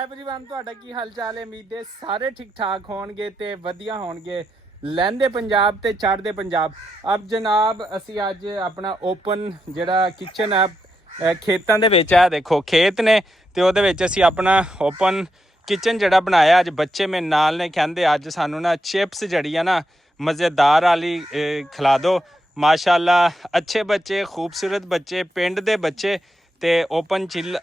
Everyone ਤੁਹਾਡਾ ਕੀ ਹਾਲ ਚਾਲ ਹੈ। ਉਮੀਦ ਹੈ ਸਾਰੇ ਠੀਕ ठाक ਹੋਣਗੇ ਤੇ ਵਧੀਆ ਹੋਣਗੇ। ਲਹਿੰਦੇ ਪੰਜਾਬ ਤੇ ਚੜ੍ਹਦੇ ਪੰਜਾਬ। ਅਬ ਜਨਾਬ ਅਸੀਂ ਅੱਜ ਆਪਣਾ ਓਪਨ ਜਿਹੜਾ ਕਿਚਨ ਹੈ ਖੇਤਾਂ ਦੇ ਵਿੱਚ ਆ, ਦੇਖੋ ਖੇਤ ਨੇ ਤੇ ਉਹਦੇ ਵਿੱਚ ਅਸੀਂ ਆਪਣਾ ਓਪਨ ਕਿਚਨ ਜਿਹੜਾ ਬਣਾਇਆ। ਅੱਜ ਬੱਚੇ ਮੇਰੇ ਨਾਲ ਨੇ, ਕਹਿੰਦੇ ਅੱਜ ਸਾਨੂੰ ਨਾ ਚਿਪਸ ਜਿਹੜੀ ਆ ਨਾ ਮਜ਼ੇਦਾਰ ਵਾਲੀ ਖਿਲਾ ਦਿਓ। ਮਾਸ਼ਾਅੱਲਾ ਅੱਛੇ ਬੱਚੇ, ਖੂਬਸੂਰਤ ਬੱਚੇ, ਪਿੰਡ ਦੇ ਬੱਚੇ ਤੇ ਓਪਨ ਚਿੱਲ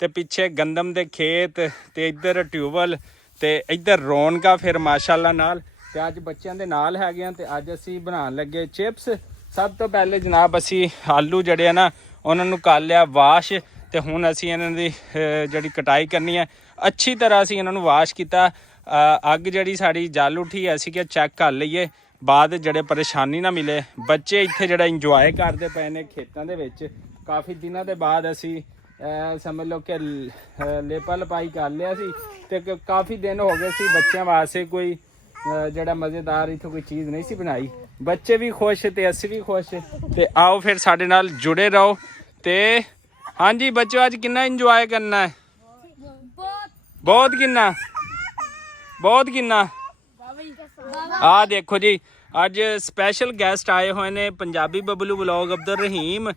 ਤੇ ਪਿੱਛੇ ਗੰਦਮ ਦੇ ਖੇਤ ਤੇ ਇੱਧਰ ਟਿਊਬਵੈਲ ਤੇ ਇੱਧਰ ਰੌਣਕਾਂ ਫਿਰ ਮਾਸ਼ਾਅੱਲਾ ਨਾਲ। ਤੇ ਅੱਜ ਬੱਚਿਆਂ ਦੇ ਨਾਲ ਹੈਗੇ ਆ ਤੇ ਅੱਜ ਅਸੀਂ ਬਣਾਉਣ ਲੱਗੇ ਚਿਪਸ। ਸਭ ਤੋਂ ਪਹਿਲੇ ਜਨਾਬ ਅਸੀਂ ਆਲੂ ਜਿਹੜੇ ਆ ਨਾ ਉਹਨਾਂ ਨੂੰ ਕਰ ਲਿਆ ਵਾਸ਼ ਤੇ ਹੁਣ ਅਸੀਂ ਇਹਨਾਂ ਦੀ ਜਿਹੜੀ ਕਟਾਈ ਕਰਨੀ ਹੈ ਅੱਛੀ ਤਰ੍ਹਾਂ ਅਸੀਂ ਇਹਨਾਂ ਨੂੰ ਵਾਸ਼ ਕੀਤਾ। ਅੱਗ ਜਿਹੜੀ ਸਾਡੀ ਜਲ ਉੱਠੀ ਅਸੀਂ ਕਿ ਚੈੱਕ ਕਰ ਲਈਏ, ਬਾਅਦ ਜਿਹੜੇ ਪਰੇਸ਼ਾਨੀ ਨਾ ਮਿਲੇ। ਬੱਚੇ ਇੱਥੇ ਜਿਹੜਾ ਇੰਜੋਏ ਕਰਦੇ ਪਏ ਨੇ ਖੇਤਾਂ ਦੇ ਵਿੱਚ। ਕਾਫੀ ਦਿਨਾਂ ਦੇ ਬਾਅਦ ਅਸੀਂ ਸਮਝ ਲਓ ਕਿ ਲੇਪਾ ਲਪਾਈ ਕਰ ਲਿਆ ਸੀ ਤੇ ਕਾਫੀ ਦਿਨ ਹੋ ਗਏ ਸੀ ਬੱਚਿਆਂ ਵਾਸਤੇ ਕੋਈ ਜਿਹੜਾ ਮਜ਼ੇਦਾਰ ਇੱਥੋਂ ਕੋਈ ਚੀਜ਼ ਨਹੀਂ ਸੀ ਬਣਾਈ। ਬੱਚੇ ਵੀ ਖੁਸ਼ ਤੇ ਅਸੀਂ ਵੀ ਖੁਸ਼। ਤੇ ਆਓ ਫਿਰ ਸਾਡੇ ਨਾਲ ਜੁੜੇ ਰਹੋ। ਤੇ ਹਾਂਜੀ ਬੱਚੋ ਅੱਜ ਕਿੰਨਾ ਇੰਜੋਏ ਕਰਨਾ ਹੈ? ਬਹੁਤ ਕਿੰਨਾ ਬਹੁਤ ਕਿੰਨਾ। ਆ ਦੇਖੋ ਜੀ ਅੱਜ ਸਪੈਸ਼ਲ ਗੈਸਟ ਆਏ ਹੋਏ ਨੇ ਪੰਜਾਬੀ ਬਬਲੂ ਵਲੌਗ ਅਬਦੁਲ ਰਹੀਮ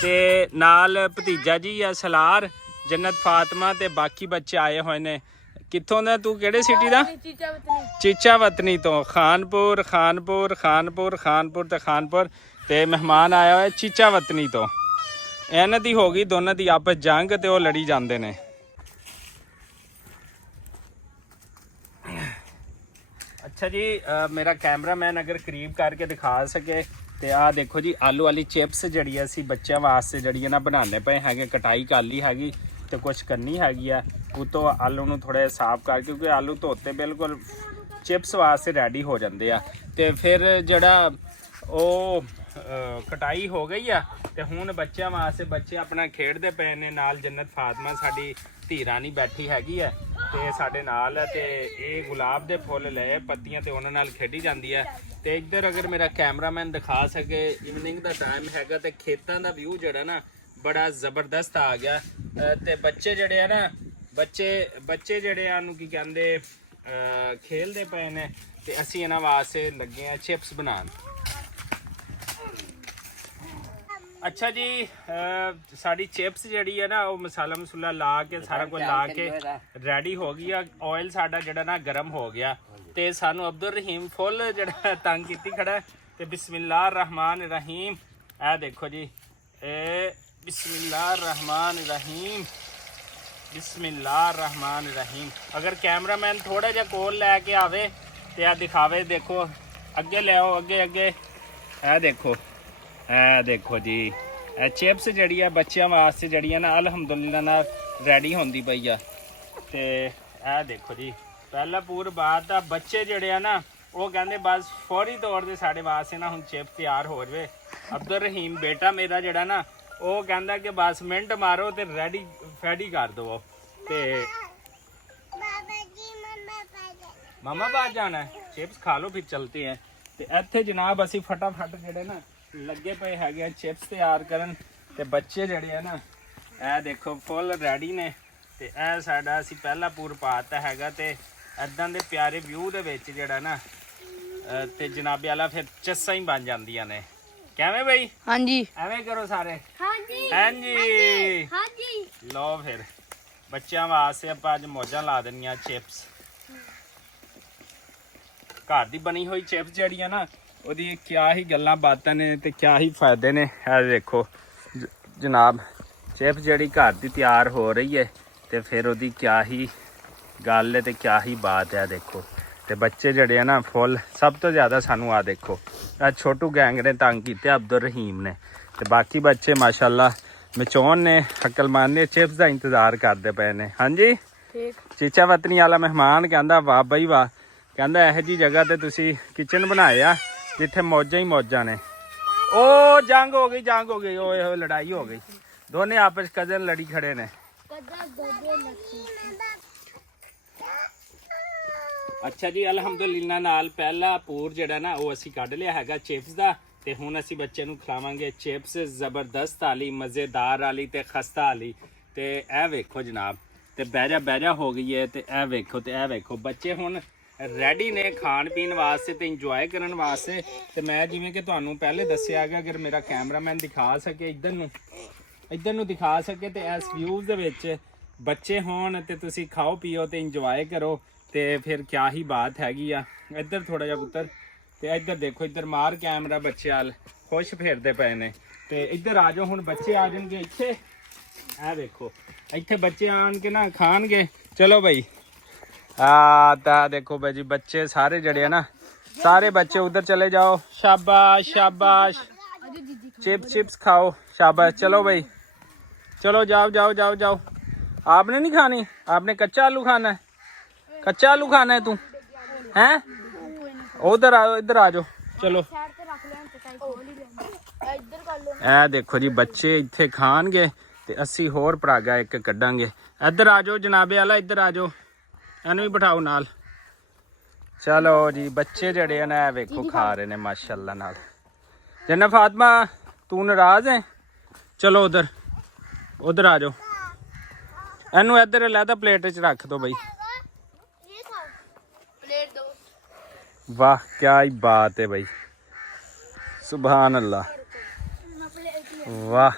ਤੇ ਨਾਲ ਭਤੀਜਾ ਜੀ ਆ ਸਲਾਰ, ਜੰਨਤ ਫਾਤਮਾ ਤੇ ਬਾਕੀ ਬੱਚੇ ਆਏ ਹੋਏ ਨੇ। ਕਿੱਥੋਂ ਦਾ ਤੂੰ? ਕਿਹੜੇ ਸਿਟੀ ਦਾ? ਚੀਚਾ ਵਤਨੀ ਤੋਂ। ਖਾਨਪੁਰ ਖਾਨਪੁਰ ਖਾਨਪੁਰ ਖਾਨਪੁਰ ਤੇ ਖਾਨਪੁਰ ਤੇ ਮਹਿਮਾਨ ਆਇਆ ਹੋਇਆ ਚੀਚਾ ਵਤਨੀ ਤੋਂ। ਇਹਨਾਂ ਦੀ ਹੋ ਗਈ ਦੋਨਾਂ ਦੀ ਆਪਸ ਜੰਗ ਤੇ ਉਹ ਲੜੀ ਜਾਂਦੇ ਨੇ। अच्छा जी मेरा कैमरामैन अगर करीब करके दिखा सके तो आ देखो जी आलू वाली चिप्स जी असी बच्चों वास्ते जी ना बनाने पे है। कटाई कर ली हैगी तो कुछ करनी हैगी है उतों आलू ਨੂੰ थोड़ा साफ करके, क्योंकि आलू धोते बिल्कुल चिप्स वास्ते रेडी हो जाते हैं। तो फिर जड़ा ਉਹ कटाई हो गई है तो हूँ बच्चों वास्ते बच्चे अपना खेडते पे ने। नाल जन्नत फातमा साड़ी धी रानी बैठी हैगी है ਤੇ ਸਾਡੇ ਨਾਲ ਹੈ ਤੇ ਇਹ ਗੁਲਾਬ ਦੇ ਫੁੱਲ ਲਏ ਪੱਤੀਆਂ ਤੇ ਉਹਨਾਂ ਨਾਲ ਖੇਡੀ ਜਾਂਦੀ ਹੈ। ਤੇ ਇੱਧਰ ਅਗਰ ਮੇਰਾ ਕੈਮਰਾਮੈਨ ਦਿਖਾ ਸਕੇ ਇਵਨਿੰਗ ਦਾ ਟਾਈਮ ਹੈਗਾ ਤੇ ਖੇਤਾਂ ਦਾ ਵਿਊ ਜਿਹੜਾ ਨਾ ਬੜਾ ਜ਼ਬਰਦਸਤ ਆ ਗਿਆ। ਤੇ ਬੱਚੇ ਜਿਹੜੇ ਆ ਨਾ ਬੱਚੇ ਜਿਹੜੇ ਆ ਨੂੰ ਕੀ ਕਹਿੰਦੇ ਖੇਲਦੇ ਪਏ ਨੇ ਤੇ ਅਸੀਂ ਇਹਨਾਂ ਵਾਸਤੇ ਲੱਗੇ ਆ ਚਿਪਸ ਬਣਾਉਣ। अच्छा जी साड़ी चिप्स जी है ना वो मसाला मसूला ला के सारा कुछ ला के रेडी हो गई। ऑयल साडा जड़ा ना गर्म हो गया तो सानू अब्दुल रहीम फुल जड़ा तंग की खड़ा तो बिस्मिल्लाह रहमान रहीम। ए देखो जी बिस्मिल्लाह रहमान रहीम बिस्मिल्लाह रहमान रहीम। अगर कैमरामैन थोड़ा जा कोल लैके आवे तो आ दिखावे। देखो अगे ले आओ अगे अगे। ए देखो जी चिप्स जी है बच्चों वास्ते जी है ना अलहमदुलिल्लाह ना रेडी होंदी पई है। तो यह देखो जी पहला पूर बात आ बच्चे जड़े है ना वो कहते बस फौरी तौर पर साढ़े वास्ते ना हुण चिप्स तैयार हो जाए। अब्दुल रहीम बेटा मेरा जड़ा ना वो कहता कि बस मिनट मारो तो रेडी कर दो। तो मामा बाहर जाना है चिप्स खा लो फिर चलते हैं। तो इत्थे जनाब असी फटाफट जड़े ना लगे पे है चिप्स तैयार करन। ते बच्चे जड़े है ना ए देखो फुल रेडी ने। ते ए साडा असी पहला पूर पाता हैगा ते इदां दे प्यारे व्यू दे विच जेड़ा ना ते जनाबे वाला फिर चस्सा ही बन जांदियां ने। किवें बई? हां जी एवें करो सारे। हां जी हां जी हां जी। लो फिर बच्चों वास्ते आपां अज मौजां ला देनियां चिप्स। घर दी बनी हुई चिप्स जड़ी है ना ਉਹਦੀ क्या ही गल्लां बातां ने ते क्या ही फायदे ने। ਇਹ देखो जनाब चिप्स ਜਿਹੜੀ घर ਦੀ ਤਿਆਰ हो रही है ਤੇ ਫਿਰ ਉਹਦੀ क्या ही गल है ते क्या ही बात है। देखो ਤੇ ਬੱਚੇ ਜਿਹੜੇ ਆ ਨਾ ਫੁੱਲ ਸਭ ਤੋਂ ਜ਼ਿਆਦਾ ਸਾਨੂੰ ਆ ਦੇਖੋ ਆ ਛੋਟੂ ਗੈਂਗ ਨੇ ਤੰਗ ਕੀਤੇ ਅਬਦੁਲ ਰਹੀਮ ਨੇ ਤੇ ਬਾਕੀ ਬੱਚੇ ਮਾਸ਼ਾਅੱਲਾ ਮਚੌਨ ਨੇ ਅਕਲਮੰਦ ਨੇ चिप्स ਦਾ ਇੰਤਜ਼ਾਰ ਕਰਦੇ ਪਏ ਨੇ। ਹਾਂਜੀ ਠੀਕ। ਚੀਚਾ ਵਤਨੀ ਵਾਲਾ ਮਹਿਮਾਨ ਕਹਿੰਦਾ ਵਾਹ ਬਈ ਵਾਹ, ਕਹਿੰਦਾ ਇਹੋ ਜੀ ਜਗ੍ਹਾ ਤੇ ਤੁਸੀਂ ਕਿਚਨ ਬਣਾਇਆ ਜਿੱਥੇ ਮੌਜਾਂ ਹੀ ਮੌਜਾਂ ਨੇ। ਉਹ ਜੰਗ ਹੋ ਗਈ ਓਏ ਹੋਏ ਲੜਾਈ ਹੋ ਗਈ, ਦੋਨੇ ਆਪਸ ਕਜ਼ਨ ਲੜੀ ਖੜੇ ਨੇ। ਅੱਛਾ ਜੀ ਅਲਹਮਦੁਲਿਲਾ ਨਾਲ ਪਹਿਲਾ ਪੂਰ ਜਿਹੜਾ ਨਾ ਉਹ ਅਸੀਂ ਕੱਢ ਲਿਆ ਹੈਗਾ ਚਿਪਸ ਦਾ, ਤੇ ਹੁਣ ਅਸੀਂ ਬੱਚੇ ਨੂੰ ਖਿਲਾਵਾਂਗੇ ਚਿਪਸ ਜ਼ਬਰਦਸਤ ਵਾਲੀ, ਮਜ਼ੇਦਾਰ ਵਾਲੀ ਤੇ ਖਸਤਾ ਵਾਲੀ। ਤੇ ਇਹ ਵੇਖੋ ਜਨਾਬ, ਤੇ ਬਹਿ ਜਾ ਹੋ ਗਈ ਹੈ। ਤੇ ਇਹ ਵੇਖੋ ਬੱਚੇ ਹੁਣ ਰੈਡੀ ਨੇ ਖਾਣ ਪੀਣ ਵਾਸਤੇ ਤੇ ਇੰਜੋਏ ਕਰਨ ਵਾਸਤੇ। ਤੇ ਮੈਂ ਜਿਵੇਂ ਕਿ ਤੁਹਾਨੂੰ ਪਹਿਲੇ ਦੱਸਿਆ ਹੈਗਾ, ਅਗਰ ਮੇਰਾ ਕੈਮਰਾਮੈਨ ਦਿਖਾ ਸਕੇ ਇੱਧਰ ਨੂੰ ਦਿਖਾ ਸਕੇ, ਤੇ ਇਸ ਵਿਊਜ਼ ਦੇ ਵਿੱਚ ਬੱਚੇ ਹੋਣ ਤੇ ਤੁਸੀਂ ਖਾਓ ਪੀਓ ਤੇ ਇੰਜੋਏ ਕਰੋ, ਤੇ ਫਿਰ ਕਿਆ ਹੀ ਬਾਤ ਹੈਗੀ ਆ। ਇੱਧਰ ਥੋੜਾ ਜਿਹਾ ਪੁੱਤਰ, ਤੇ ਇੱਧਰ ਦੇਖੋ, ਇੱਧਰ ਮਾਰ ਕੈਮਰਾ, ਬੱਚੇ ਹਾਲ ਖੁਸ਼ ਫੇਰਦੇ ਪਏ ਨੇ। ਤੇ ਇੱਧਰ ਆ ਜਾਓ, ਹੁਣ ਬੱਚੇ ਆ ਜਾਣਗੇ ਇੱਥੇ। ਇਹ ਵੇਖੋ ਇੱਥੇ ਬੱਚੇ ਆਣ ਕੇ ਨਾ ਖਾਣਗੇ। ਚਲੋ ਬਈ ਤਾਂ ਦੇਖੋ ਬਾਈ ਜੀ, ਬੱਚੇ ਸਾਰੇ ਜਿਹੜੇ ਆ ਨਾ, ਸਾਰੇ ਬੱਚੇ उधर चले जाओ। शाबाश शाबाश, चिप्स खाओ, शाबाश। चलो भाई चलो, जाओ। आपने नहीं खानी, आपने कच्चा आलू खाना है, कच्चा आलू खाना है तू हैं? उधर आओ, इधर आ जाओ। चलो ਇਹ ਦੇਖੋ ਜੀ ਬੱਚੇ ਇੱਥੇ ਖਾਣਗੇ ਤੇ ਅਸੀਂ ਹੋਰ ਪਰਾਗਾ ਇੱਕ ਕੱਢਾਂਗੇ। ਇੱਧਰ ਆ ਜਾਓ ਜਨਾਬੇ ਵਾਲਾ, ਇੱਧਰ ਆ ਜਾਓ, ਇਹਨੂੰ ਵੀ ਬਿਠਾਓ ਨਾਲ। ਚਲੋ ਜੀ ਬੱਚੇ ਜਿਹੜੇ ਆ ਨਾ ਇਹ ਵੇਖੋ ਖਾ ਰਹੇ ਨੇ ਮਾਸ਼ਾਅੱਲਾ ਨਾਲ। ਜੰਨਾ ਫਾਤਮਾ ਤੂੰ ਨਾਰਾਜ਼ ਹੈ? ਚਲੋ ਉਧਰ ਆ ਜਾਓ, ਇਹਨੂੰ ਇੱਧਰ ਲੈਦਾ ਪਲੇਟ 'ਚ ਰੱਖ ਦੋ ਬਈ। ਵਾਹ ਕਿਆ ਹੀ ਬਾਤ ਹੈ ਬਈ, ਸੁਭਾਨ ਅੱਲਾ। ਵਾਹ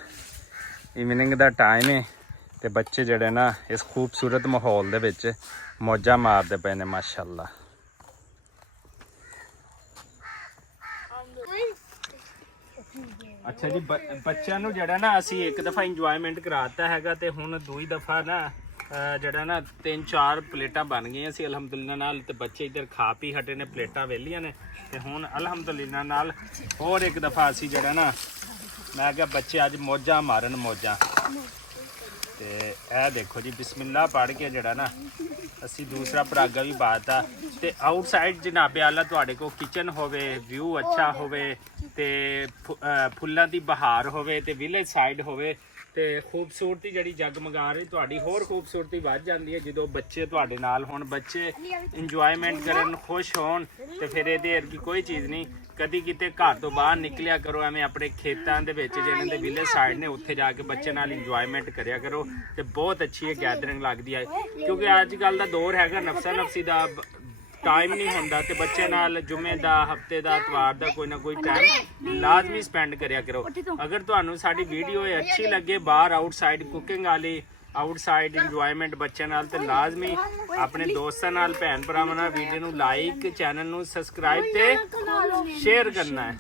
ਇਵਨਿੰਗ ਦਾ ਟਾਈਮ ਹੈ ਤੇ ਬੱਚੇ ਜਿਹੜੇ ਨਾ ਇਸ ਖੂਬਸੂਰਤ ਮਾਹੌਲ ਦੇ ਵਿੱਚ ਮੌਜਾਂ ਮਾਰਦੇ ਪਏ ਨੇ ਮਾਸ਼ਾਅੱਲਾ। ਅੱਛਾ ਜੀ ਬੱਚਿਆਂ ਨੂੰ ਜਿਹੜਾ ਨਾ ਅਸੀਂ ਇੱਕ ਦਫਾ ਇੰਜੋਇਮੈਂਟ ਕਰਾਤਾ ਹੈਗਾ, ਤੇ ਹੁਣ ਦੂਈ ਦਫਾ ਨਾ ਜਿਹੜਾ ਨਾ 3-4 ਪਲੇਟਾਂ ਬਣ ਗਈਆਂ ਸੀ ਅਲਹਮਦੁਲਿਲਾ ਨਾਲ, ਤੇ ਬੱਚੇ ਇੱਧਰ ਖਾ ਪੀ ਹਟੇ ਨੇ, ਪਲੇਟਾਂ ਵਿਹਲੀਆਂ ਨੇ। ਤੇ ਹੁਣ ਅਲਹਮਦੁਲਿਲਾ ਨਾਲ ਹੋਰ ਇੱਕ ਦਫਾ ਅਸੀਂ ਜਿਹੜਾ ਨਾ, ਮੈਂ ਕਿਹਾ ਬੱਚੇ ਅੱਜ ਮੌਜਾਂ ਮਾਰਨ ਮੌਜਾਂ। ਤੇ ਇਹ ਦੇਖੋ ਜੀ ਬਿਸਮਿਲ੍ਲਾ ਪੜ੍ਹ ਕੇ ਜਿਹੜਾ ਨਾ ਅਸੀਂ ਦੂਸਰਾ ਪਰਾਗਾ ਵੀ ਪਾਤਾ। ਤੇ ਆਊਟਸਾਈਡ ਜਨਾਬੇ ਆਲਾ ਤੁਹਾਡੇ ਕੋਲ ਕਿਚਨ ਹੋਵੇ, ਵਿਊ ਅੱਛਾ ਹੋਵੇ, ਤੇ ਫੁੱਲਾਂ ਦੀ ਬਹਾਰ ਹੋਵੇ, ਤੇ ਵਿਲੇਜ ਸਾਈਡ ਹੋਵੇ, ਤੇ ਖੂਬਸੂਰਤੀ ਜਿਹੜੀ ਜਗਮਗਾ ਰਹੀ ਤੁਹਾਡੀ ਹੋਰ ਖੂਬਸੂਰਤੀ ਵੱਧ ਜਾਂਦੀ ਹੈ ਜਦੋਂ ਬੱਚੇ ਤੁਹਾਡੇ ਨਾਲ ਹੋਣ, ਬੱਚੇ ਇੰਜੋਇਮੈਂਟ ਕਰਨ, ਖੁਸ਼ ਹੋਣ। ਤੇ ਫਿਰ ਇਹਦੇ ਵਰਗੀ ਕੋਈ ਚੀਜ਼ ਨਹੀਂ। ਕਦੀ ਕਿਤੇ ਘਰ ਤੋਂ ਬਾਹਰ ਨਿਕਲਿਆ ਕਰੋ, ਐਵੇਂ ਆਪਣੇ ਖੇਤਾਂ ਦੇ ਵਿੱਚ ਜਿਹਨਾਂ ਦੇ ਵਿਲੇਜ ਸਾਈਡ ਨੇ ਉੱਥੇ ਜਾ ਕੇ ਬੱਚੇ ਨਾਲ ਇੰਜੋਇਮੈਂਟ ਕਰਿਆ ਕਰੋ, ਤੇ ਬਹੁਤ ਅੱਛੀ ਇਹ ਗੈਦਰਿੰਗ ਲੱਗਦੀ ਹੈ। ਕਿਉਂਕਿ ਅੱਜ ਕੱਲ ਦਾ ਦੌਰ ਹੈਗਾ ਨਫਸਾ ਨਫਸੀ ਦਾ, ਟਾਈਮ ਨਹੀਂ ਹੁੰਦਾ, ਤੇ ਬੱਚੇ ਨਾਲ ਜੁਮੇ ਦਾ, ਹਫਤੇ ਦਾ, ਇਤਵਾਰ ਦਾ ਕੋਈ ਨਾ ਕੋਈ ਟਾਈਮ ਲਾਜ਼ਮੀ ਸਪੈਂਡ ਕਰਿਆ ਕਰੋ। ਅਗਰ ਤੁਹਾਨੂੰ ਸਾਡੀ ਵੀਡੀਓ ਇਹ ਅੱਛੀ ਲੱਗੇ, ਬਾਹਰ ਆਊਟਸਾਈਡ ਕੁਕਿੰਗ ਵਾਲੀ, ਆਊਟਸਾਈਡ ਇੰਜੋਇਮੈਂਟ ਬੱਚਿਆਂ ਨਾਲ, ਤੇ ਲਾਜ਼ਮੀ ਆਪਣੇ ਦੋਸਤਾਂ ਨਾਲ, ਭੈਣ ਭਰਾਵਾਂ ਨਾਲ ਵੀਡੀਓ ਨੂੰ ਲਾਈਕ, ਚੈਨਲ ਨੂੰ ਸਬਸਕ੍ਰਾਈਬ ਤੇ ਸ਼ੇਅਰ ਕਰਨਾ ਹੈ।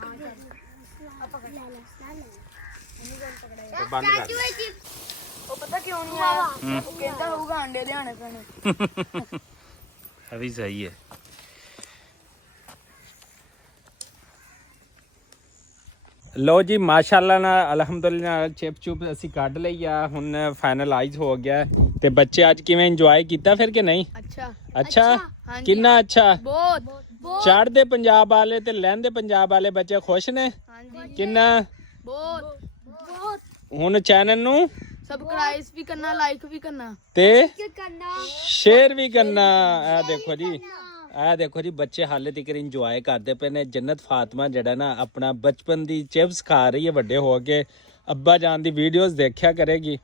ਬੰਦ ਕਰ। ਉਹ ਪਤਾ ਕਿਉਂ ਨਹੀਂ ਆਇਆ? ਉਹ ਕਹਿੰਦਾ ਹੋਊਗਾ ਅੰਡੇ ਦੇ ਆਣੇ ਪੈਣੇ। ਅਭੀ ਸਹੀ ਹੈ। ਲੋ ਜੀ ਮਾਸ਼ਾਅੱਲਾ ਨਾਲ ਅਲਹਮਦੁਲਿਲਾ ਚਿਪ ਚੁਪ ਅਸੀਂ ਕੱਢ ਲਈ ਆ, ਹੁਣ ਫਾਈਨਲਾਈਜ਼ ਹੋ ਗਿਆ। ਤੇ ਬੱਚੇ ਅੱਜ ਕਿਵੇਂ ਇੰਜੋਏ ਕੀਤਾ ਫਿਰ ਕਿ ਨਹੀਂ? ਅੱਛਾ ਕਿੰਨਾ ਅੱਛਾ? ਬਹੁਤ। ਚੜ੍ਹਦੇ ਪੰਜਾਬ ਵਾਲੇ ਤੇ ਲਹਿੰਦੇ ਪੰਜਾਬ ਵਾਲੇ ਬੱਚੇ ਖੁਸ਼ ਨੇ? ਕਿੰਨਾ? ਬਹੁਤ। ਹੁਣ ਚੈਨਲ ਨੂੰ ਸਬਸਕ੍ਰਾਈਬ ਵੀ ਕਰਨਾ, ਲਾਈਕ ਵੀ ਕਰਨਾ ਤੇ ਸ਼ੇਅਰ ਵੀ ਕਰਨਾ। ਇਹ ਦੇਖੋ ਜੀ ਬੱਚੇ ਹਾਲੇ ਤੱਕ ਇੰਜੋਏ ਕਰਦੇ ਪਏ ਨੇ। ਜੰਨਤ ਫਾਤਮਾ ਜਿਹੜਾ ਨਾ ਆਪਣਾ ਬਚਪਨ ਦੀ ਚਿਪਸ ਖਾ ਰਹੀ ਹੈ, ਵੱਡੇ ਹੋ ਕੇ ਅੱਬਾ ਜਾਨ ਦੀ ਵੀਡੀਓਜ਼ ਦੇਖਿਆ ਕਰੇਗੀ।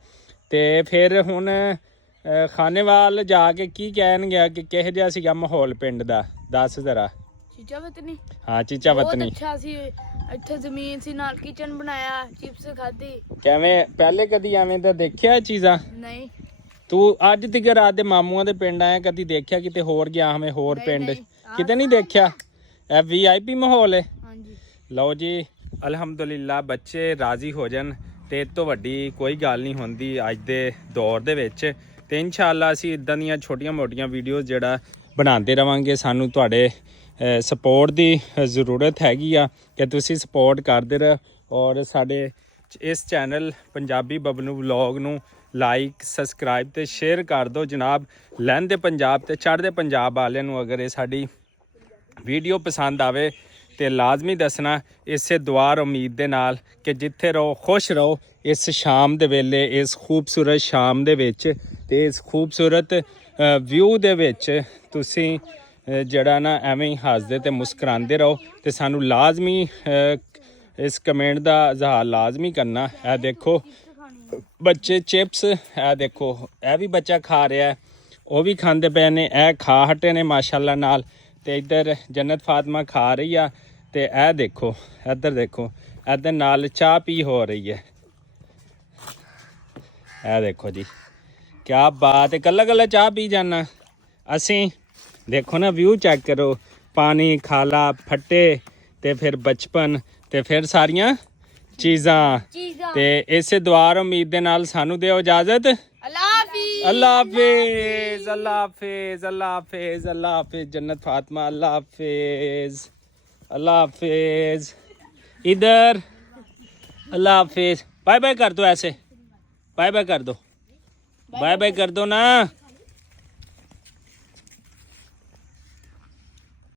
ਤੇ ਫਿਰ ਹੁਣ ਖਾਨੇਵਾਲ ਜਾ ਕੇ ਕੀ ਕਹਿਣਗੇ ਕਿ ਕਿਹੋ ਜਿਹਾ ਸੀਗਾ ਮਾਹੌਲ ਪਿੰਡ ਦਾ, ਦੱਸ ਜ਼ਰਾ। ਚੀਚਾ ਵਤਨੀ? ਹਾਂ ਚੀਚਾ ਵਤਨੀ ਬਹੁਤ ਅੱਛਾ ਸੀ। ਇੱਥੇ ਜ਼ਮੀਨ ਸੀ, ਨਾਲ ਕਿਚਨ ਬਣਾਇਆ, ਚਿਪਸ ਖਾਧੀ। ਕਿਵੇਂ ਪਹਿਲੇ ਕਦੀ ਐਵੇਂ ਦਾ ਦੇਖਿਆ ਇਹ ਚੀਜ਼ਾਂ? ਨਹੀਂ। ਤੂੰ ਅੱਜ ਤੱਕ ਰਾਤ ਦੇ ਮਾਮੂਆਂ ਦੇ ਪਿੰਡ ਆਇਆ, ਕਦੀ ਦੇਖਿਆ ਕਿਤੇ ਹੋਰ ਗਿਆ ਹਵੇਂ ਹੋਰ ਪਿੰਡ? ਕਿਤੇ ਨਹੀਂ ਦੇਖਿਆ। ਇਹ VIP ਮਾਹੌਲ ਹੈ। ਹਾਂਜੀ। ਲਓ ਜੀ ਅਲਹਮਦੁਲਿਲਾ ਬੱਚੇ ਰਾਜ਼ੀ ਹੋ ਜਾਣ ਤੇ ਇਹ ਤੋਂ ਵੱਡੀ ਕੋਈ ਗੱਲ ਨਹੀਂ ਹੁੰਦੀ ਅੱਜ ਦੇ ਦੌਰ ਦੇ ਵਿੱਚ। ਤੇ ਇਨਸ਼ਾਅੱਲਾ ਅਸੀਂ ਇਦਾਂ ਦੀਆਂ ਛੋਟੀਆਂ ਮੋਟੀਆਂ ਵੀਡੀਓਜ਼ ਜਿਹੜਾ ਬਣਾਉਂਦੇ ਰਵਾਂਗੇ। ਸਾਨੂੰ ਤੁਹਾਡੇ ਸਪੋਰਟ ਦੀ ਜ਼ਰੂਰਤ ਹੈਗੀ ਆ ਕਿ ਤੁਸੀਂ ਸਪੋਰਟ ਕਰਦੇ ਰਹੋ, ਔਰ ਸਾਡੇ ਇਸ ਚੈਨਲ ਪੰਜਾਬੀ ਬਬਲੂ ਵਲੌਗ ਨੂੰ ਲਾਈਕ, ਸਬਸਕ੍ਰਾਈਬ ਤੇ ਸ਼ੇਅਰ ਕਰ ਦਿਓ ਜਨਾਬ। ਲਹਿੰਦੇ ਪੰਜਾਬ ਤੇ ਚੜ੍ਹਦੇ ਪੰਜਾਬ ਵਾਲਿਆਂ ਨੂੰ ਅਗਰ ਇਹ ਸਾਡੀ ਵੀਡੀਓ ਪਸੰਦ ਆਵੇ ਤੇ ਲਾਜ਼ਮੀ ਦੱਸਣਾ ਇਸੇ ਦੁਆ ਉਮੀਦ ਦੇ ਨਾਲ ਕਿ ਜਿੱਥੇ ਰਹੋ ਖੁਸ਼ ਰਹੋ ਇਸ ਸ਼ਾਮ ਦੇ ਵੇਲੇ, ਇਸ ਖੂਬਸੂਰਤ ਸ਼ਾਮ ਦੇ ਵਿੱਚ ਤੇ ਇਸ ਖੂਬਸੂਰਤ ਵਿਊ ਦੇ ਵਿੱਚ ਤੁਸੀਂ ਜਿਹੜਾ ਨਾ ਐਵੇਂ ਹੀ ਹੱਸਦੇ ਤੇ ਮੁਸਕਰਾਉਂਦੇ ਰਹੋ। ਤੇ ਸਾਨੂੰ ਲਾਜ਼ਮੀ ਇਸ ਕਮੈਂਟ ਦਾ ਇਜ਼ਹਾਰ ਲਾਜ਼ਮੀ ਕਰਨਾ। ਇਹ ਦੇਖੋ ਬੱਚੇ ਚਿਪਸ, ਇਹ ਦੇਖੋ ਇਹ ਵੀ ਬੱਚਾ ਖਾ ਰਿਹਾ, ਉਹ ਵੀ ਖਾਂਦੇ ਪਏ ਨੇ, ਇਹ ਖਾ ਹਟੇ ਨੇ ਮਾਸ਼ਾਅੱਲਾ ਨਾਲ। ਤੇ ਇੱਧਰ ਜੰਨਤ ਫਾਤਮਾ ਖਾ ਰਹੀ ਆ ਤੇ ਇਹ ਦੇਖੋ ਇੱਧਰ ਦੇਖੋ, ਇੱਧਰ ਨਾਲ ਚਾਹ ਪੀ ਹੋ ਰਹੀ ਹੈ। ਇਹ ਦੇਖੋ ਜੀ ਕਿਆ ਬਾਤ ਹੈ, ਕੱਲਾ ਕੱਲਾ ਚਾਹ ਪੀ ਜਾਣਾ। ਅਸੀਂ ਦੇਖੋ ਨਾ ਵਿਊ ਚੈੱਕ ਕਰੋ, ਪਾਣੀ, ਖਾਲਾ, ਫੱਟੇ ਤੇ ਫਿਰ ਬਚਪਨ ਤੇ ਫਿਰ ਸਾਰੀਆਂ ਚੀਜ਼ਾਂ। ਤੇ ਇਸੇ ਦੁਆ ਉਮੀਦ ਦੇ ਨਾਲ ਸਾਨੂੰ ਦਿਓ ਇਜਾਜ਼ਤ। ਅੱਲਾ ਹਾਫਿਜ਼, ਅੱਲਾ ਹਾਫਿਜ਼, ਅੱਲਾ ਹਾਫਿਜ਼, ਅੱਲਾ ਹਾਫਿਜ਼, ਅੱਲਾ ਹਾਫਿਜ਼। ਜन्नत फातिमा अल्लाह हाफिज, अल्लाह हाफिज। इधर अल्लाह हाफिज। बाय बाय कर दो, ऐसे बाय बाय कर दो, बाय बाय कर दो ना।